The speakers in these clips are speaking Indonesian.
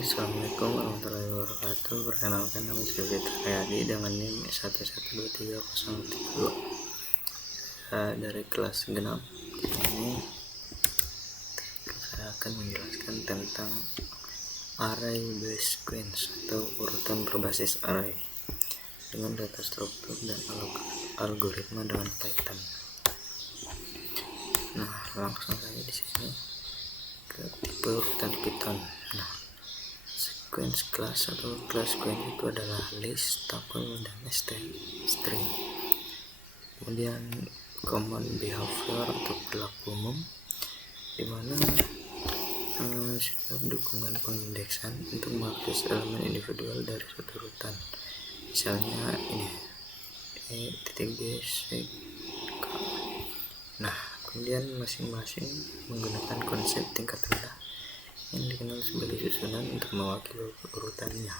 Assalamualaikum warahmatullahi wabarakatuh. Perkenalkan, nama saya Fitri Hayadi dengan NIM 1123032. Saya dari kelas genap. Ini saya akan menjelaskan tentang array based sequence atau urutan berbasis array dengan data struktur dan algoritma dengan Python. Nah, langsung saja di sini ke tipe urutan Python. Nah, sequence class atau class sequence itu adalah list, tuple, dan string. Kemudian common behavior atau perilaku umum, dimana setiap dukungan pengindeksan untuk mengakses elemen individual dari suatu urutan. Misalnya ini E.B C K. Nah, kemudian masing-masing menggunakan konsep tingkat rendah yang dikenal sebagai susunan untuk mewakili urutannya.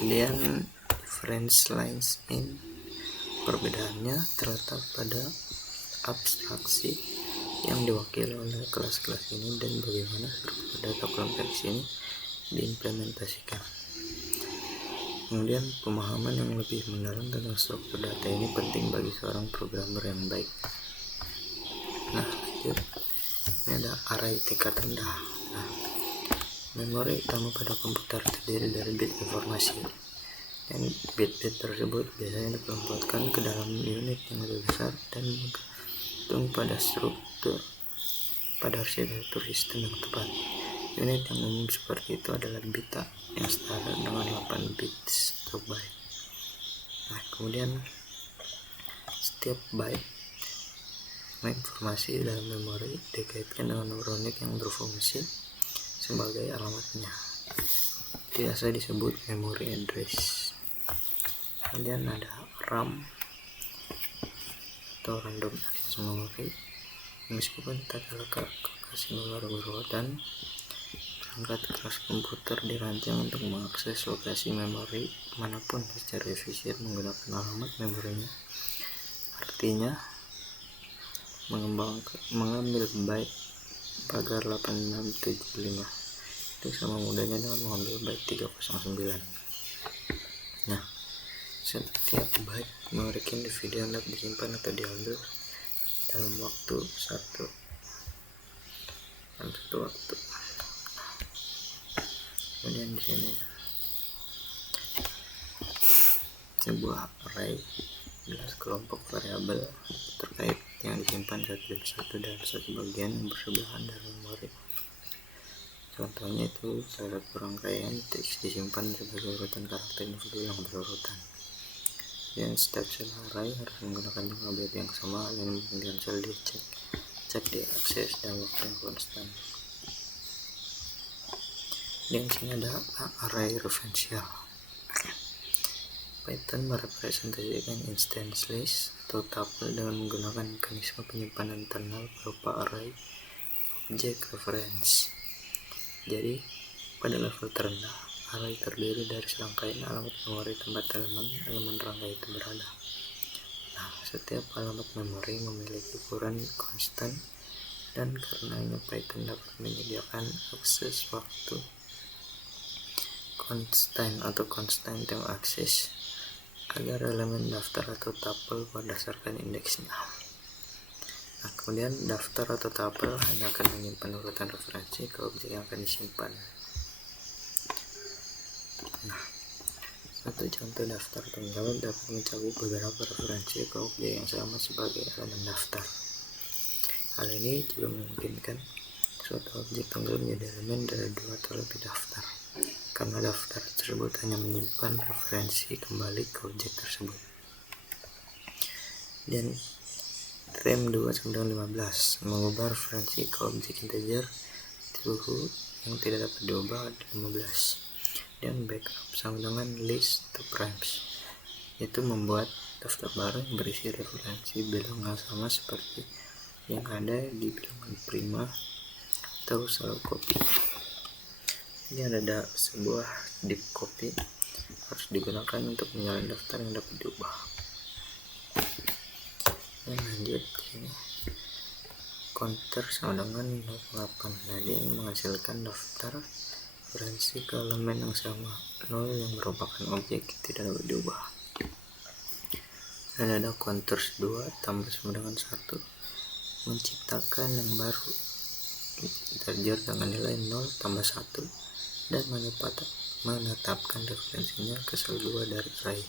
Kemudian difference lines in, perbedaannya terletak pada abstraksi yang diwakili oleh kelas-kelas ini dan bagaimana struktur data kompleks ini diimplementasikan. Kemudian pemahaman yang lebih mendalam tentang struktur data ini penting bagi seorang programmer yang baik. Nah, lanjut. Ini ada array tingkat rendah. Nah, memori utama pada komputer terdiri dari bit informasi, dan bit-bit tersebut biasanya dikelompokkan ke dalam unit yang lebih besar dan bergantung pada arsitektur sistem yang tepat. Unit yang umum seperti itu adalah bit yang setara dengan 8 bits atau byte. Nah, kemudian setiap byte informasi dalam memori dikaitkan dengan neuronik yang berfungsi sebagai alamatnya. Biasa disebut memory address. Kemudian ada RAM atau random access memory. Meskipun tata letak lokasi memori berurutan, perangkat keras komputer dirancang untuk mengakses lokasi memori manapun secara efisien menggunakan alamat memorinya. Artinya, mengambil byte pagar 8675 itu sama mudahnya dengan mengambil byte 309. Nah, setiap byte memiliki individu yang dapat disimpan atau diambil dalam satu waktu. Kemudian di sini sebuah array adalah kelompok variabel terkait yang disimpan satu demi satu dalam satu bagian yang bersebelahan dari memori. Contohnya itu salah satu rangkaian teks disimpan sebagai urutan karakter individu yang berurutan. Dan setiap sel array harus menggunakan jumlah bit yang sama dan kemudian sel dicek diakses dalam waktu yang konstan. Dan sini ada array referensial. Python merepresentasikan instance list atau tuple dengan menggunakan mekanisme penyimpanan internal berupa array object reference. Jadi, pada level terendah, array terdiri dari serangkaian alamat memori tempat elemen rangkai itu berada. Nah, setiap alamat memori memiliki ukuran konstan, dan karenanya Python dapat menyediakan akses waktu konstan atau constant time access agar elemen daftar atau tuple berdasarkan indeksnya. Nah, kemudian daftar atau tuple hanya akan menyimpan urutan referensi ke objek yang akan disimpan. Nah, satu contoh daftar tunggal dapat mencakup beberapa referensi ke objek yang sama sebagai elemen daftar. Hal ini juga memungkinkan suatu objek tunggal menjadi elemen dari 2 atau lebih daftar, karena daftar tersebut hanya menyimpan referensi kembali ke objek tersebut. Dan rem 2-15 mengubah referensi ke objek integer suhu yang tidak dapat diubah 15. Dan backup sama dengan list to primes, itu membuat daftar baru yang berisi referensi bilangan sama seperti yang ada di bilangan prima atau selalu copy. Ini ada sebuah deep copy harus digunakan untuk menyalin daftar yang dapat diubah. Dan lanjut sini counter sama dengan 0,8. Nah, ini menghasilkan daftar referensi ke elemen yang sama, 0 yang merupakan objek tidak dapat diubah. Dan ada counters 2 tambah sama dengan 1, menciptakan yang baru integer dengan nilai 0 tambah 1 dan menetapkan referensinya ke sel 2 dari array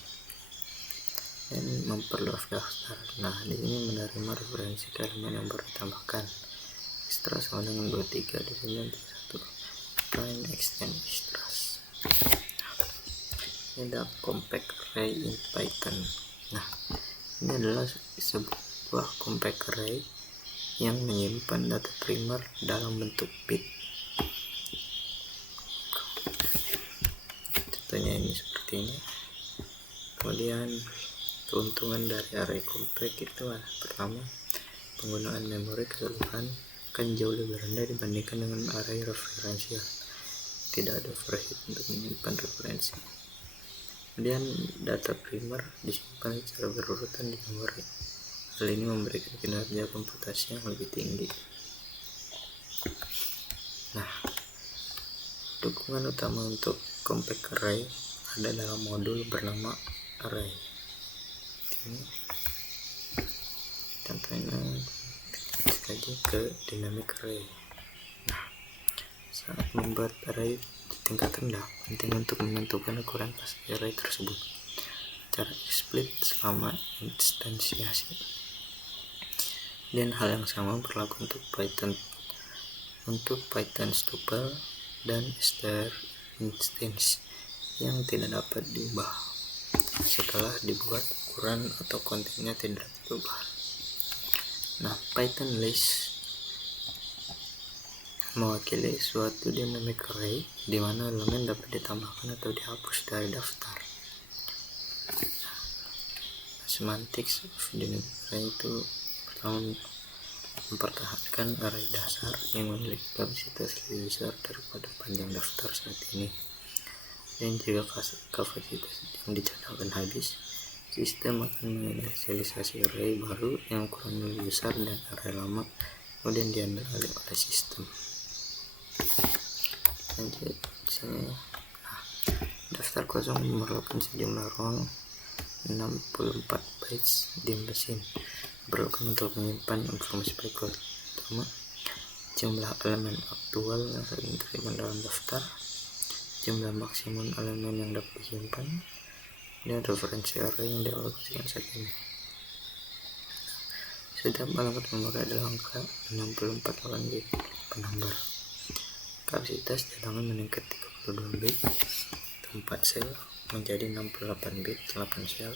dan memperluas daftar. Nah, di ini menerima referensi ke elemen yang baru ditambahkan. Extra sama dengan 23, di sini 31. Find extend extras. Ini ada compact array in Python. Nah, ini adalah sebuah compact array yang menyimpan data primer dalam bentuk bit. Contohnya ini seperti ini. Kemudian keuntungan dari array compact itu pertama, penggunaan memori keseluruhan akan jauh lebih rendah dibandingkan dengan array referensial. Tidak ada overhead untuk menyimpan referensi. Kemudian data primer disimpan secara berurutan di memori. Hal ini memberikan kinerja komputasi yang lebih tinggi. Nah, dukungan utama untuk compact array ada dalam modul bernama array. Ini contohnya lagi ke dynamic array. Nah, saat membuat array di tingkat rendah, penting untuk menentukan ukuran pasti array tersebut secara eksplisit selama instansiasi. Dan hal yang sama berlaku untuk Python tuple dan str instance yang tidak dapat diubah setelah dibuat ukuran atau kontennya tidak dapat diubah. Nah, Python list mewakili suatu dynamic array di mana elemen dapat ditambahkan atau dihapus dari daftar. Semantics of dynamic array itu pertama, mempertahankan array dasar yang memiliki kapasitas lebih besar daripada panjang daftar saat ini. Dan jika kapasitas yang dicadangkan habis, sistem akan menginisialisasi array baru yang ukurannya lebih besar dan array lama kemudian diambil alih oleh sistem. Lanjut, daftar kosong memerlukan sejumlah ruang 64 bytes di mesin diperlukan untuk menyimpan informasi berikut. Pertama, jumlah elemen aktual yang sering terima dalam daftar, jumlah maksimum elemen yang dapat disimpan, dan referensi array yang dialokasikan saat ini. Setiap alamat memori adalah angka 64 bit penambah. Kapasitas cadangan meningkat 32 bit 4 sel menjadi 68 bit 8 sel,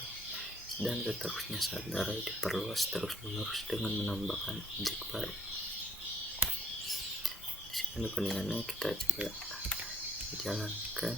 dan seterusnya saat array diperluas terus-menerus dengan menambahkan objek baru. Di sini codingannya kita coba jalankan.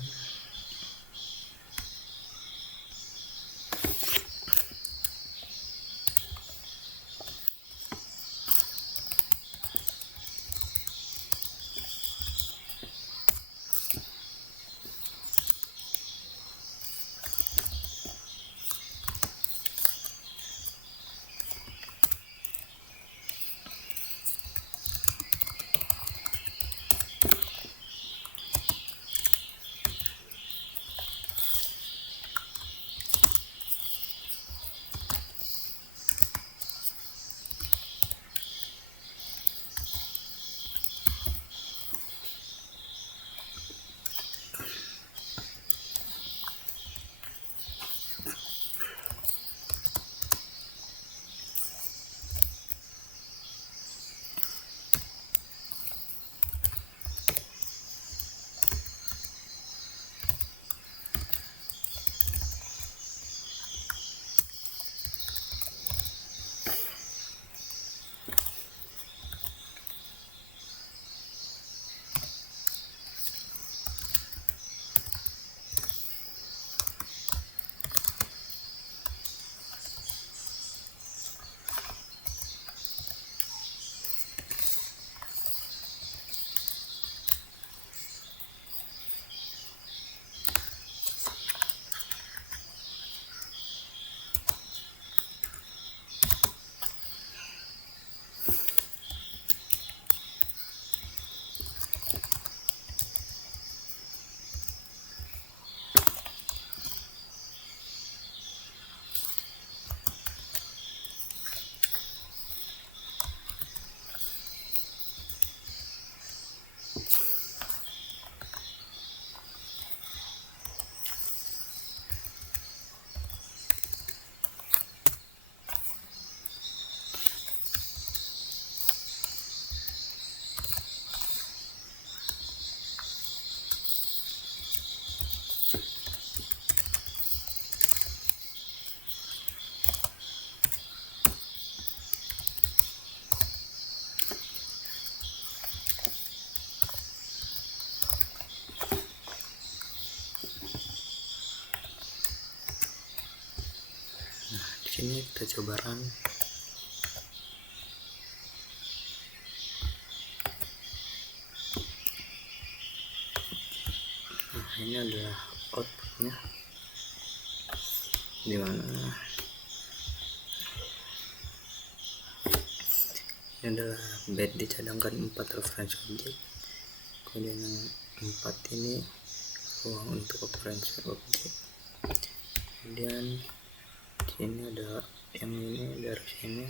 ini kita coba run. Nah, ini adalah outputnya, dimana ini adalah bed dicadangkan 4 reference objek, kemudian yang 4 ini ruang untuk reference objek, kemudian sini ada yang ini dari sini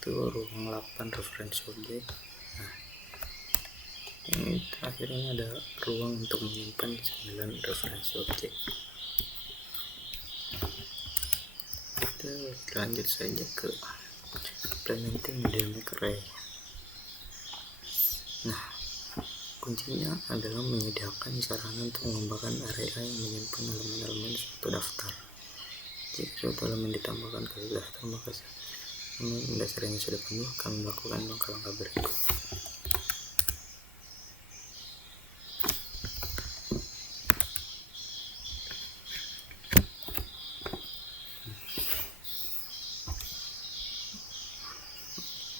tuh ruang 8 reference objek. Nah, ini terakhir ini ada ruang untuk menyimpan 9 referensi objek. Kita lanjut saja ke implementing dynamic array. Nah, kuncinya adalah menyediakan sarana untuk mengembangkan array yang menyimpan elemen-elemen suatu daftar. Jika suatu elemen ditambahkan ke daftar, maka dasarnya sudah penuh. Kami melakukan langkah-langkah berikut.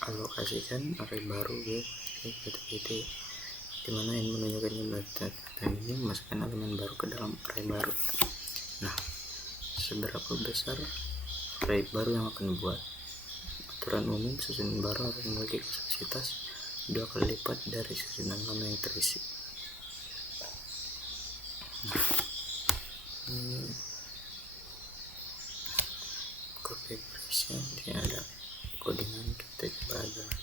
Alokasikan array baru gitu, dimana ini menunjukkan jumlah data ini, masukkan elemen baru ke dalam array baru. Nah, seberapa besar array baru yang akan dibuat? Aturan umum, susunan baru akan memiliki kapasitas 2 kali lipat dari susunan lama yang terisi. Nah, ini copy paste, ini ada codingan, kita coba jalankan.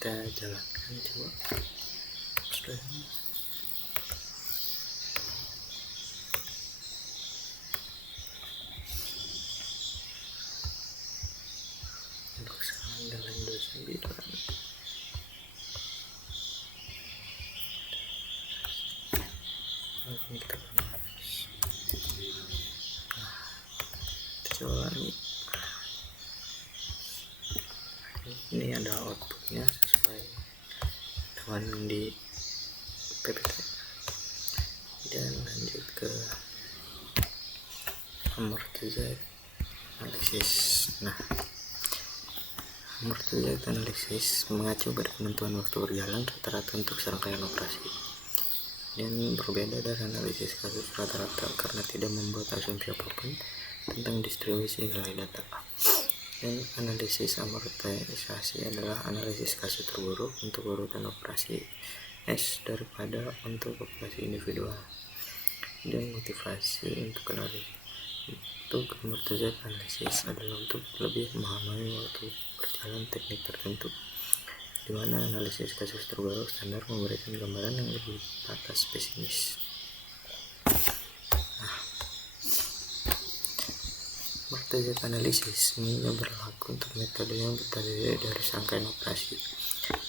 kita jalankan coba. Untuk sekarang dengan 29 langsung kita panas. Nah, kita coba lagi. Ini ada outputnya sesuai dengan di PPT. Dan lanjut ke amortized analisis. Nah, amortized analisis mengacu pada penentuan waktu berjalan rata-rata untuk serangkaian operasi dan berbeda dari analisis kasus rata-rata karena tidak membuat asumsi apapun tentang distribusi nilai data. Dan analisis amortisasi adalah analisis kasus terburuk untuk urutan operasi S daripada untuk operasi individual. Dan motivasi untuk amortisasi analisis adalah untuk lebih memahami waktu berjalan teknik tertentu, di mana analisis kasus terburuk standar memberikan gambaran yang lebih batas pesimis. Amortized analisis ini berlaku untuk metode yang terdiri dari serangkaian operasi,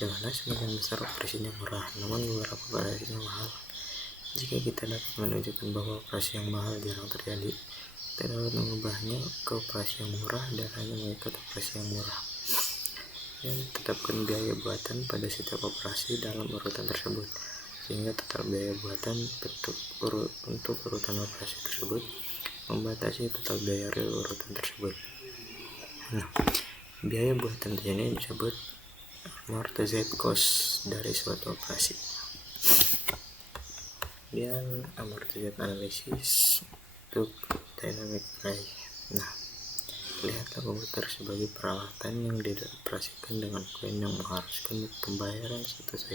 di mana sebagian besar operasinya murah, namun beberapa operasinya mahal. Jika kita dapat menunjukkan bahwa operasi yang mahal jarang terjadi, kita dapat mengubahnya ke operasi yang murah dan hanya mengikut operasi yang murah. Dan tetapkan biaya buatan pada setiap operasi dalam urutan tersebut, sehingga total biaya buatan untuk urutan operasi tersebut membatasi total biaya real urutan tersebut. Nah, biaya buatan ini disebut amortized cost dari suatu operasi. Dan amortized analysis untuk dynamic array. Nah, lihatlah komputer sebagai peralatan yang dioperasikan dengan koin yang mengharuskan pembayaran $1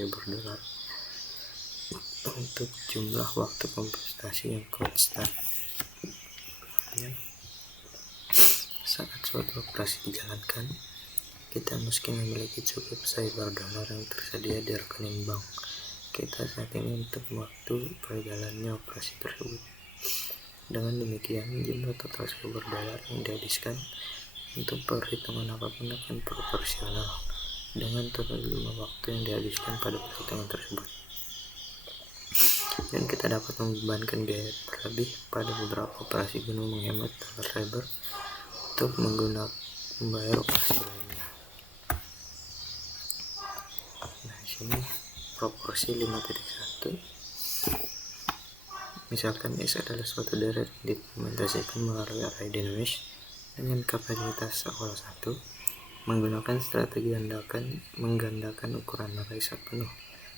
untuk jumlah waktu komputasi yang konstan. Saat suatu operasi dijalankan, kita mesti memiliki cukup $1 yang tersedia di rekening bank kita saat ini untuk waktu berjalannya operasi tersebut. Dengan demikian, jumlah total $1 yang dihabiskan untuk perhitungan apapun akan proporsional dengan total jumlah waktu yang dihabiskan pada perhitungan tersebut. Dan kita dapat membebankan biaya berlebih pada beberapa operasi guna menghemat $1 untuk membayar operasi lainnya. Nah, di sini proporsi 5.1. Misalkan S adalah suatu deret yang diimplementasikan melalui array dinamis dengan kapasitas O1 menggunakan strategi menggandakan ukuran array saat penuh.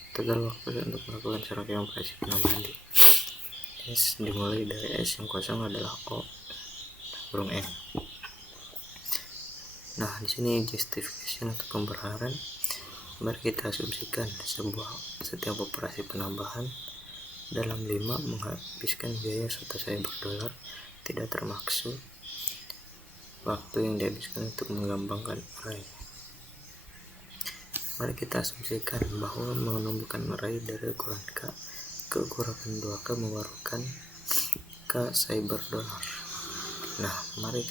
Total waktu untuk melakukan serangkaian operasi penambahan di S dimulai dari S yang kosong adalah O kurung N. Nah, di sini justification atau pembenaran. Mari kita asumsikan setiap operasi penambahan dalam 5 menghabiskan biaya $1 tidak termaksud waktu yang dihabiskan untuk mengembangkan array. Mari kita asumsikan bahwa menumbuhkan array dari ukuran K ke ukuran 2K memerlukan K $1. Nah, mari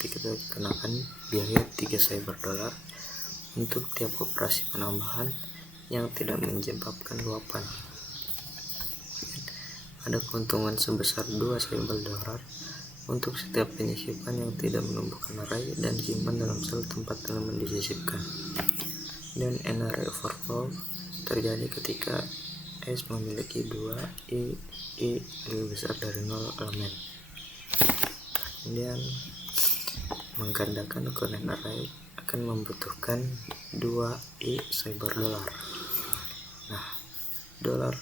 kita kenakan biaya $3 untuk tiap operasi penambahan yang tidak menyebabkan luapan. Ada keuntungan sebesar $2 untuk setiap penyisipan yang tidak menumbuhkan array dan disimpan dalam sel tempat elemen disisipkan. Dan array overflow terjadi ketika S memiliki 2i lebih besar dari 0 elemen. Kemudian menggandakan ukuran array akan membutuhkan 2i $1. Nah, $1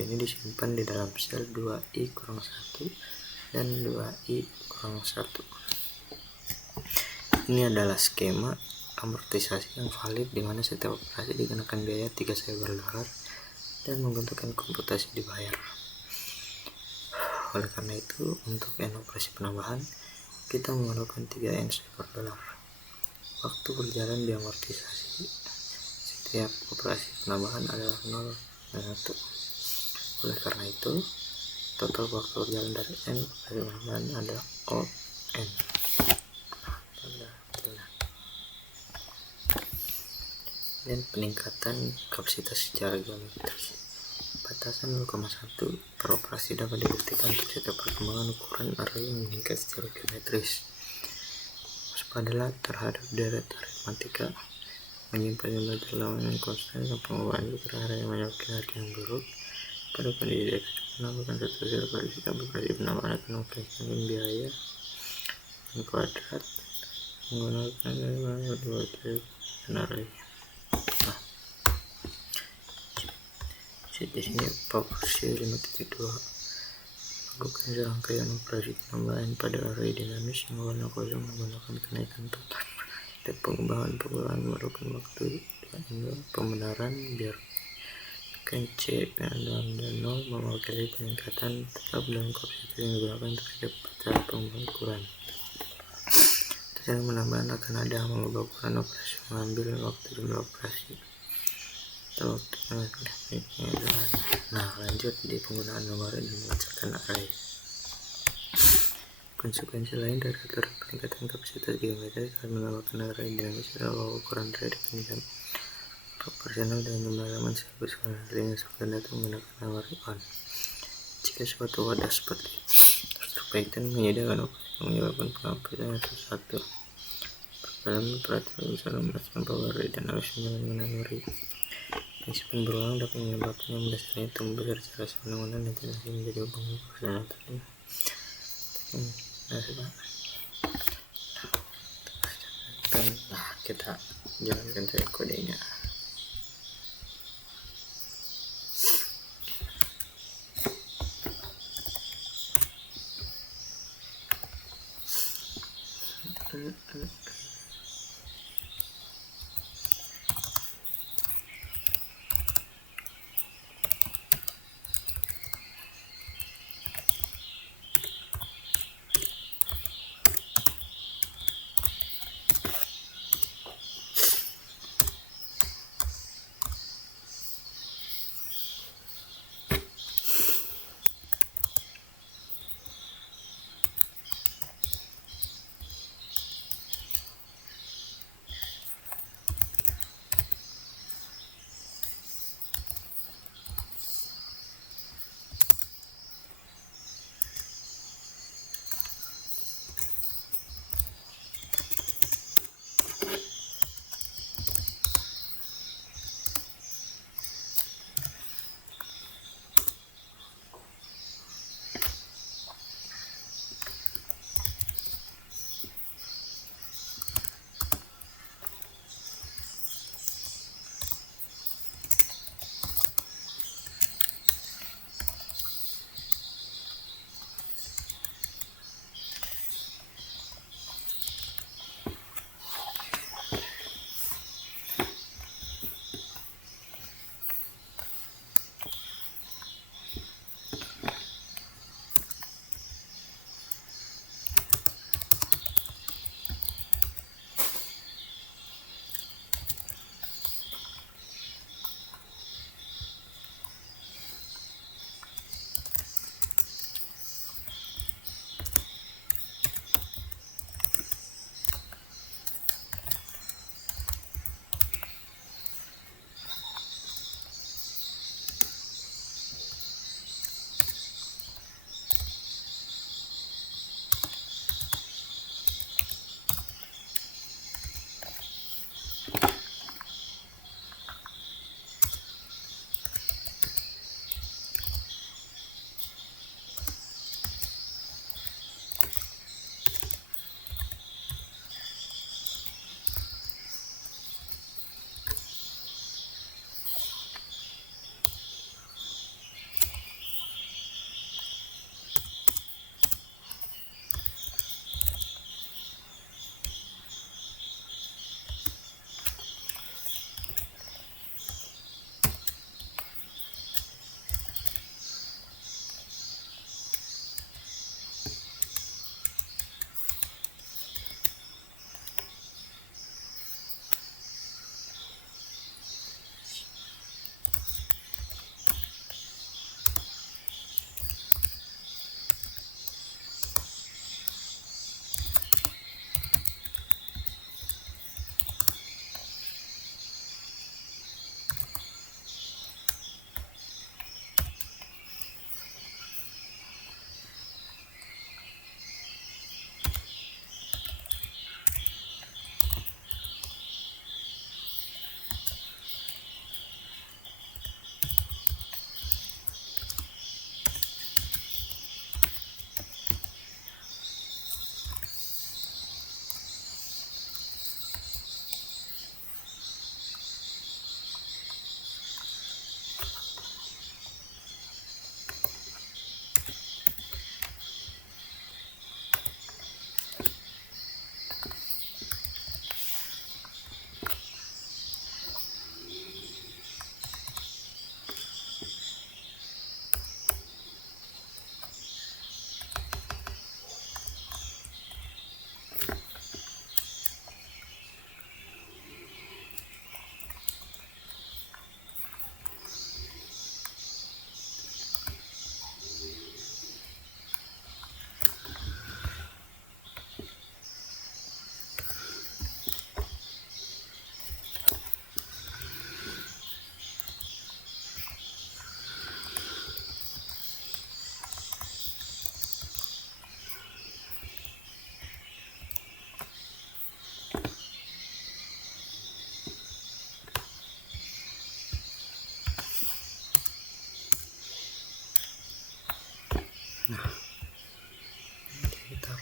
ini disimpan di dalam sel 2i kurang 1 dan 2i kurang 1. Ini adalah skema amortisasi yang valid di mana setiap operasi dikenakan biaya $3 dan membutuhkan komputasi dibayar. Oleh karena itu, untuk N operasi penambahan, kita memerlukan 3N $1. Waktu berjalan diamortisasi setiap operasi penambahan adalah 0 dan 1. Oleh karena itu, total waktu berjalan dari N operasi penambahan adalah O N. Dan peningkatan kapasitas secara geometris. Batasan 0,1 per operasi dapat dibuktikan untuk setiap perkembangan ukuran array yang meningkat secara geometris. Waspadalah terhadap deret aritmatika menyimpan jumlah terlalu yang konstan dan pengubahan ukuran array yang menyebabkan harga yang buruk. Pada kondisi data menambahkan satu zero kali setiap operasi penambahan akan memperhitungkan biaya n kuadrat menggunakan dua dan array. Nah, di sini proporsi 5.2 lakukan serangkaian operasi penambahan pada array dinamis yang warna kosong menggunakan kenaikan total dan pengubahan memerlukan waktu dan pembenaran biarkan C dan 0 mewakili peningkatan tetap dengan kapasitas yang digunakan untuk setiap cara pengubahan ukuran. Cara penambahan akan ada mengubah ukuran operasi mengambil waktu jumlah operasi atau waktu adalah. Nah, lanjut di penggunaan nomor dan memecahkan array. Konsekuensi lain dari aturan peningkatan kapasitas geometris saat menambahkan array dinamis adalah bahwa ukuran array dipandingkan proporsional dengan jumlah elemen sekaligus artinya sebuah data menggunakan array on. Jika suatu wadah seperti struktur Python menyediakan operasi yang menyebabkan pengambilan satu dalam peraturan bisa memastikan bahwa array dinamis dengan array prinsip yang berulang dapat menyebabkan yang dasarnya tumbuh besar secara semena-mena dan tidak menjadi hubungan proporsional tadi. Nah, kita jalankan saja kodenya.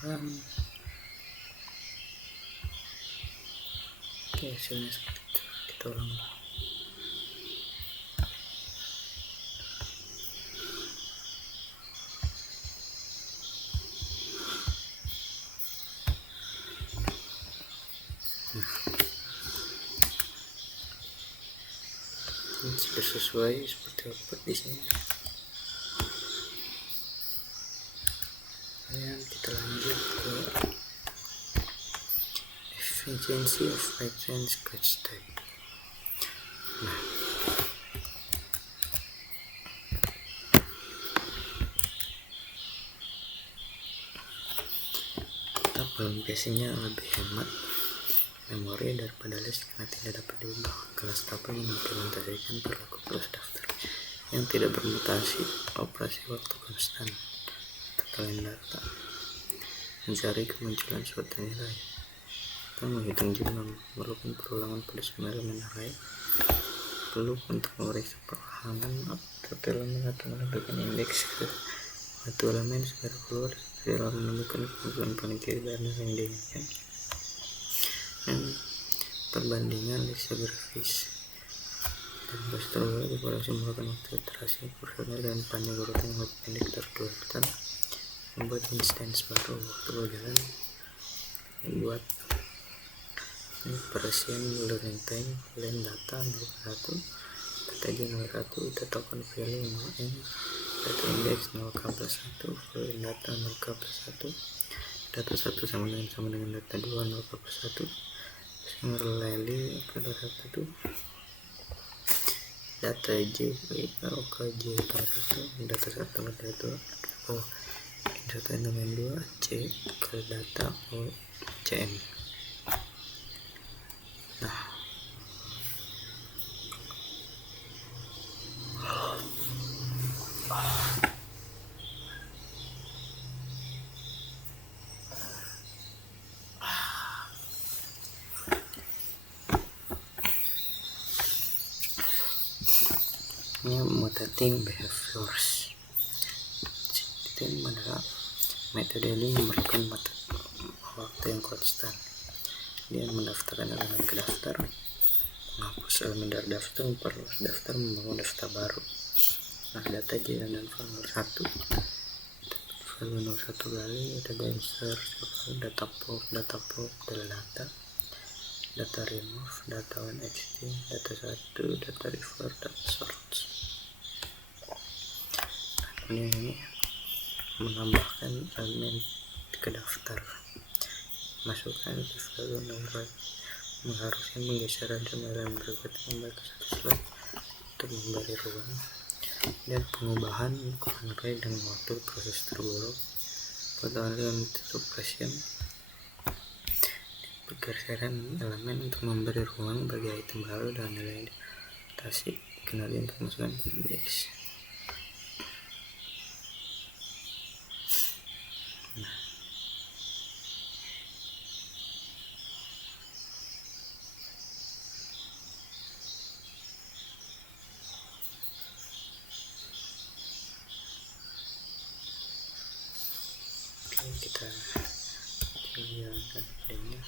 penasaran. Oke, hasilnya seperti itu. Kita ulang. Ini sudah sesuai seperti output di sini. Dan kita lanjut ke efficiency of Python scratch type. Nah, kita nya lebih hemat memori daripada list karena tidak dapat diubah. Kelas tabel mengimplementasikan perilaku kelas daftar yang tidak bermutasi, operasi waktu konstan, totalin data, mencari kemunculan suatu nilai, atau menghitung jumlah, memerlukan perulangan pada semua elemen array, perlu untuk memeriksa perlahanan satu elemen atau menentukan indeks ke satu elemen secara keluar dalam menemukan kemunculan paling kiri dari yang diinginkan. Dan perbandingan lexicographies dan struktur evaluasi menggunakan waktu iterasi kursor dan panjang urutan yang lebih pendek dari 2 urutan, membuat instance baru waktu berjalan, membuat Persian learning time, len data 01, data J01, data open value 0n, data index 0k+1, value data 0k+1, data 1 sama dengan data 2 0k+1, similarly pada data 1, data J OK J1, data 1 data 2 O data dengan 2 C ke data O CN. Nah, ini mutating behaviors. Itu adalah metode ini memberikan waktu yang konstan. Dia mendaftarkan elemen ke daftar, menghapus elemen dari daftar, memperluas daftar, membangun daftar baru. Nah, data J dan value 1, value 01 kali, data insert, data pop, data remove, data on xt, data 1, data refer, data sort. Ini menambahkan elemen ke daftar, masukkan ke value nomor, mengharuskan menggeser elemen berikutnya kembali ke satu slide untuk memberi ruang, dan pengubahan array dengan waktu proses terburuk pada aliran tutup pasien, pergeseran elemen untuk memberi ruang bagi item baru dan nilai adaptasi kenali untuk masukkan indeks. Kita jalankan videonya.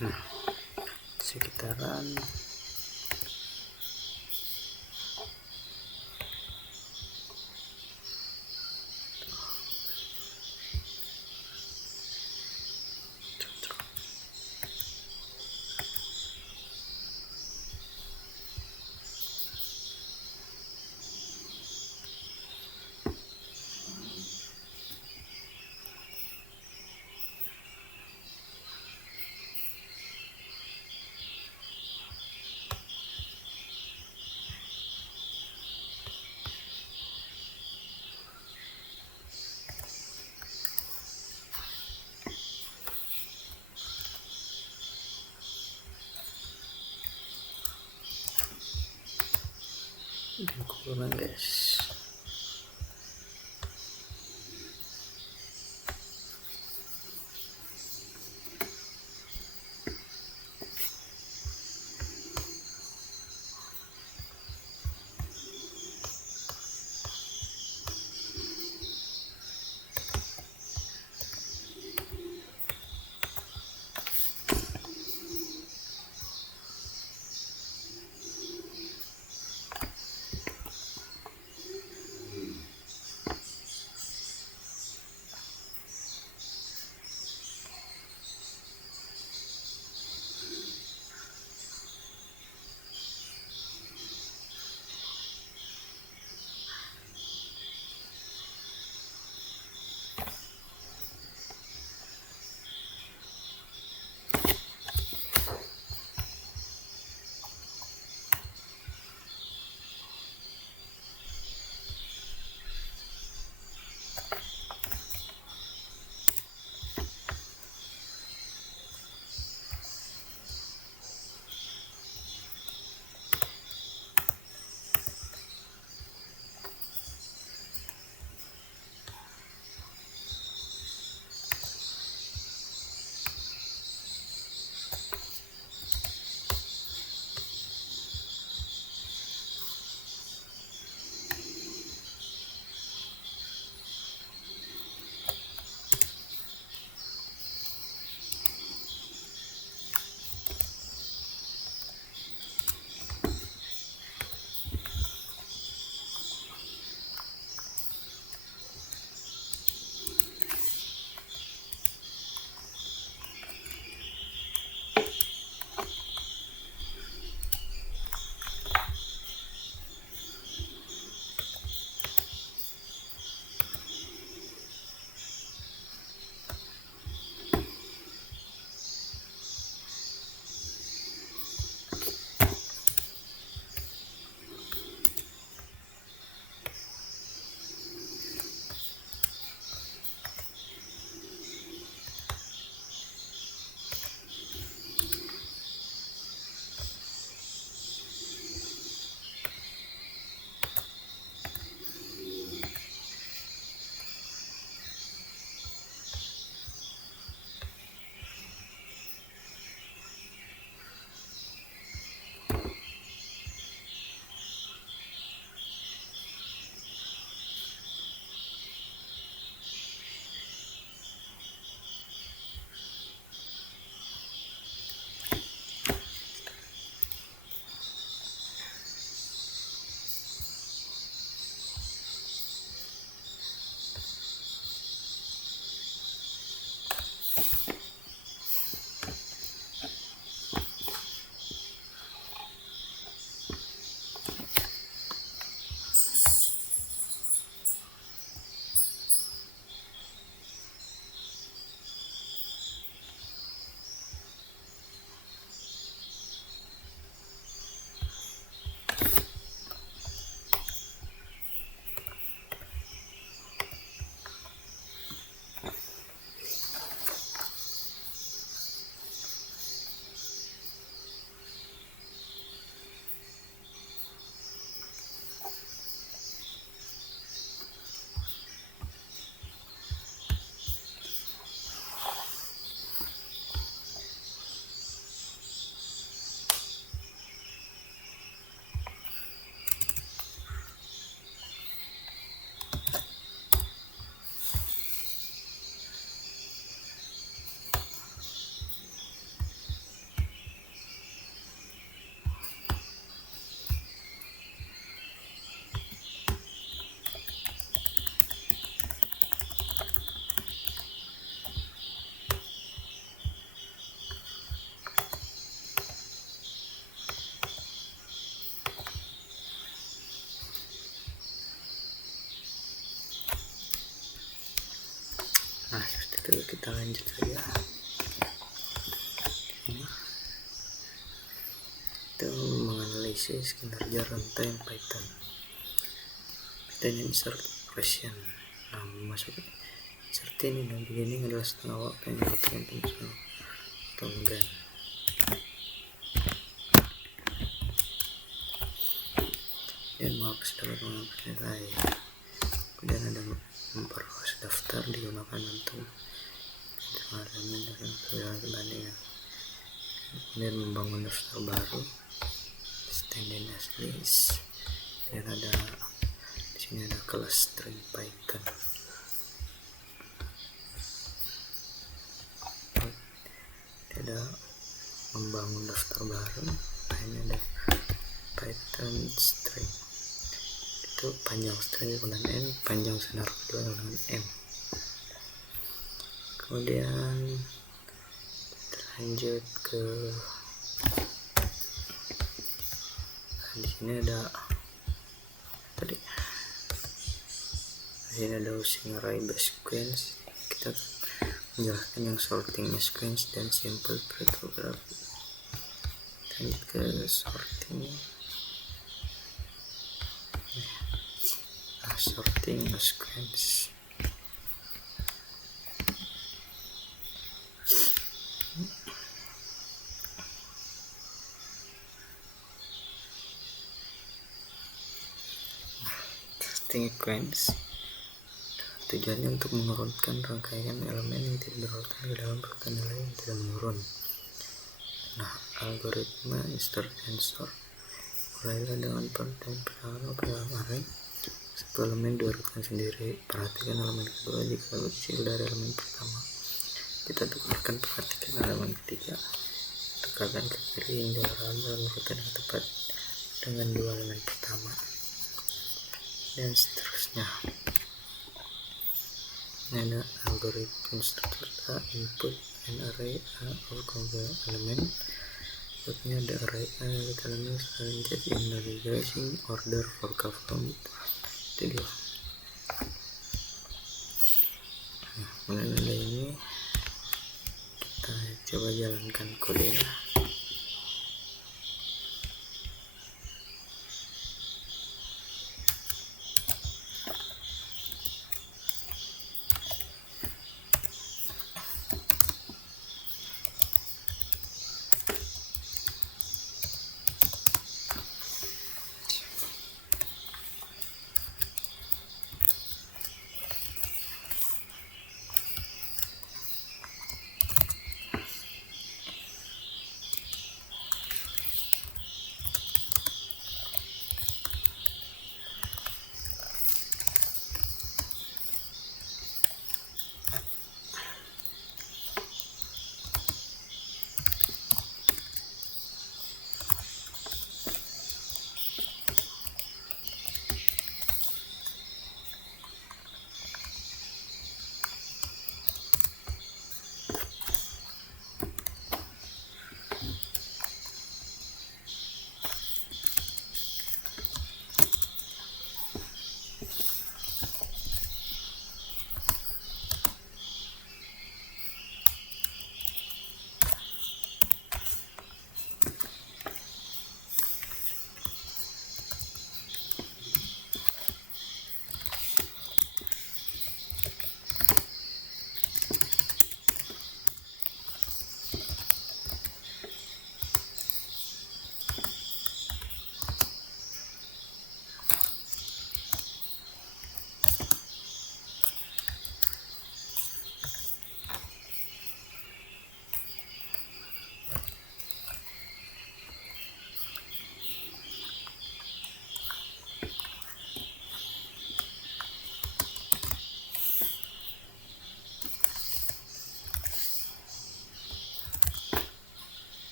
Nah, sekitaran kurang guys. Nah, seperti itu, kita lanjut saja. Ini kita menganalisis kinerja runtime Python insert operation. Nah, masuk seperti ini. Nah, beginning adalah setengah waktu yang dibutuhkan untuk tunggan. Dan menghapus dapat menghapus nilai. Kemudian ada memperluas daftar digunakan untuk elemen dan perbandingan. Kemudian membangun daftar baru, standing as list. Dan ada di sini ada kelas string Python. Ada membangun daftar baru. Nah, ini ada Python string. Itu panjang string dengan n, panjang senar kedua dengan m. Kemudian kita lanjut ke di sini ada tadi. Di sini ada using array by sequence. Kita menjelaskan yang sorting sequence dan simple cryptography. Lanjut ke sorting. Sorting sequence. Sorting sequence tujuannya untuk menurunkan rangkaian elemen yang tidak berurutan ke dalam urutan nilai yang tidak menurun. Nah, algoritma insert and sort mulailah dengan pertama dalam array. Satu elemen diurutkan sendiri. Perhatikan elemen kedua jika lebih kecil dari elemen pertama. Kita tukarkan, perhatikan elemen ketiga. Tukarkan ke kiri hingga dalam urutan yang tepat dengan dua elemen pertama. Dan seterusnya. Ini ada algoritma struktur input an array of complex element. Inputnya ada array A with elements arranged in descending order for column. Itu dua. Nah, kemudian ada ini, kita coba jalankan kodenya.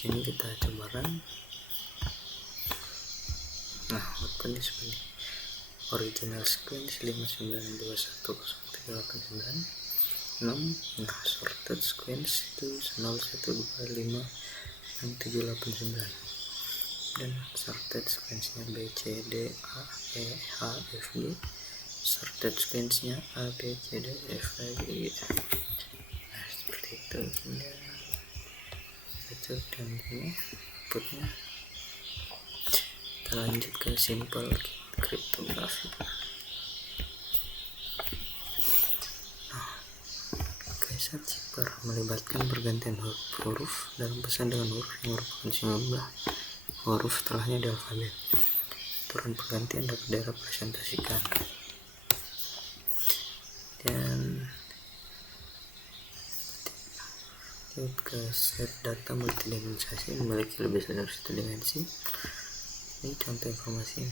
Sini kita coba run. Nah, open display original sequence 59210389 6. Nah, sorted sequence itu 012567899 dan sorted sequence nya B C D A E H F G, sorted sequence nya A B C D F G. Nah, seperti itu itu dan ini outputnya. Kita lanjut ke simple cryptography. Keset zipper melibatkan pergantian huruf dalam pesan dengan huruf yang merupakan jumlah huruf setelahnya di alfabet. Turun pergantian dapat direpresentasikan. Dan ke set data multidimensi memiliki lebih dari satu dimensi. Ini contoh informasi.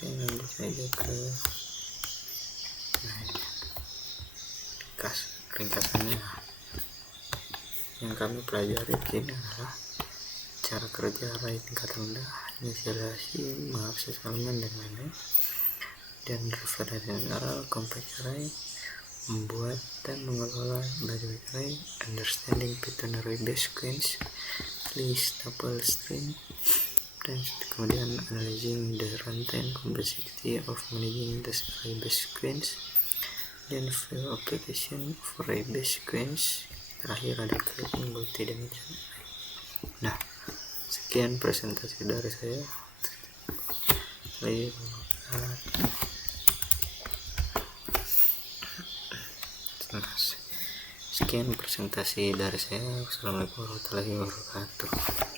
Kita lanjut saja ke ringkasannya. Yang kami pelajari ini adalah cara kerja array tingkat rendah, inisialisasi, mengakses elemen dan lain-lain, dan referensial compact array, membuat dan mengelola baik-baik array, understanding Python array base sequence, list tuple string, dan kemudian analyzing the runtime complexity of managing the array base sequence, dan view application of array base sequence. Terakhir ada creating multidimensional. Nah, sekian presentasi dari saya. Sekian presentasi dari saya. Wassalamualaikum warahmatullahi wabarakatuh.